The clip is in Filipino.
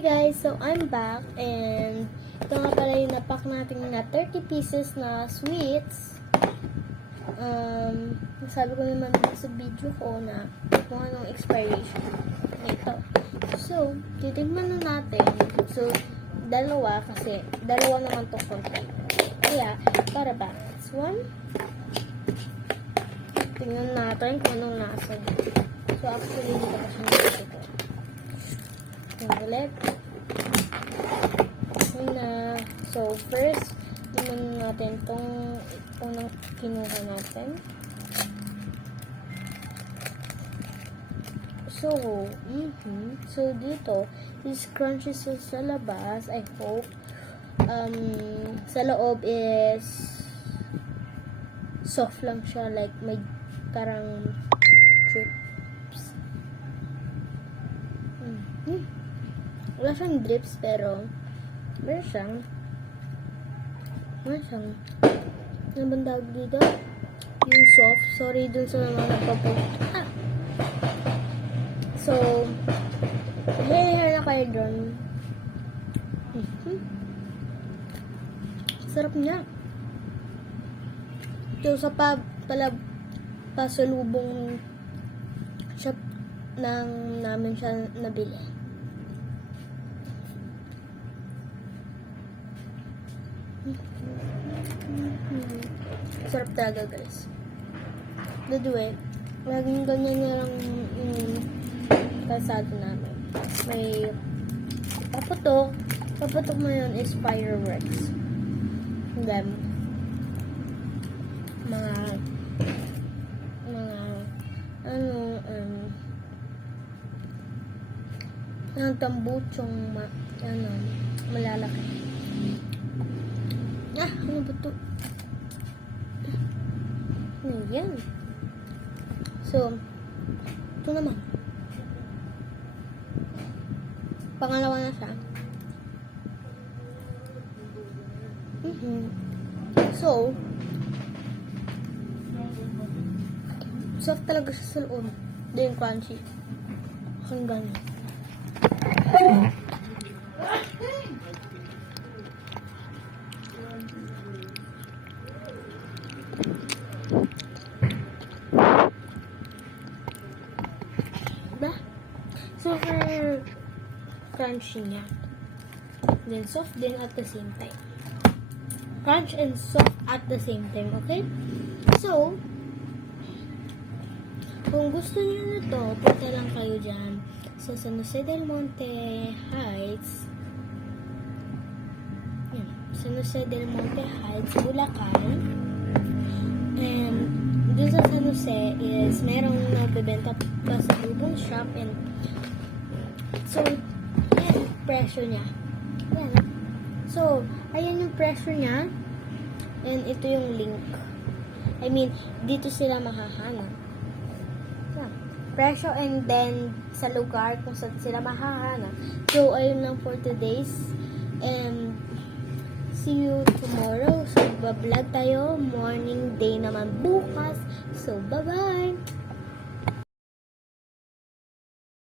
guys, so I'm back and ito nga pala yung napak natin na 30 pieces na sweets. Sabi ko naman sa video ko na kung anong expiration nito. So, titignan na natin. So, dalawa kasi dalawa naman itong content. Kaya, para ba? This one. Tingnan natin kung anong nasa. So, actually, hindi ko pa siya nakikita. Ulit. Okay na. So, first, tingnan natin itong unang kinuha natin. So, so dito, is crunchy sa labas, I hope. Sa loob is soft lang siya, like may parang drips. Wala siyang drips, pero meron siyang ano bang tawag dito? Yung soft. Sorry dun sa mga nagpapost. So, hair na kayo dun. Sarap niya. So, sa pasalubong shop namin siya nabili. Sarap talaga, guys. By the way, laging ganyan na lang yung kalsado namin. May paputok mo yun is fireworks. And then, mga tambutsong malalaki. Ano ba ito? Ayan. So, ito naman. Pangalawa na siya. So, soft talaga siya sa loob. Hindi yung crunchy. Hanggang. Super crunchy niya. Then soft din at the same time. Crunch and soft at the same time, okay? So, kung gusto niyo na to, punta lang kayo dyan sa San Jose del Monte Heights. Yan. San Jose del Monte Heights, Bulacan. And dun sa San Jose is merong nagbebenta pa sa Lubong Shop and so, ayan yung presyo niya. Ayan. So, ayan yung presyo niya. And ito yung link. I mean, dito sila mahahanap. Ayan. Presyo and then sa lugar kung saan sila mahahanap. So, ayun lang for today's. And see you tomorrow. So, bablog tayo. Morning day naman bukas. So, bye-bye!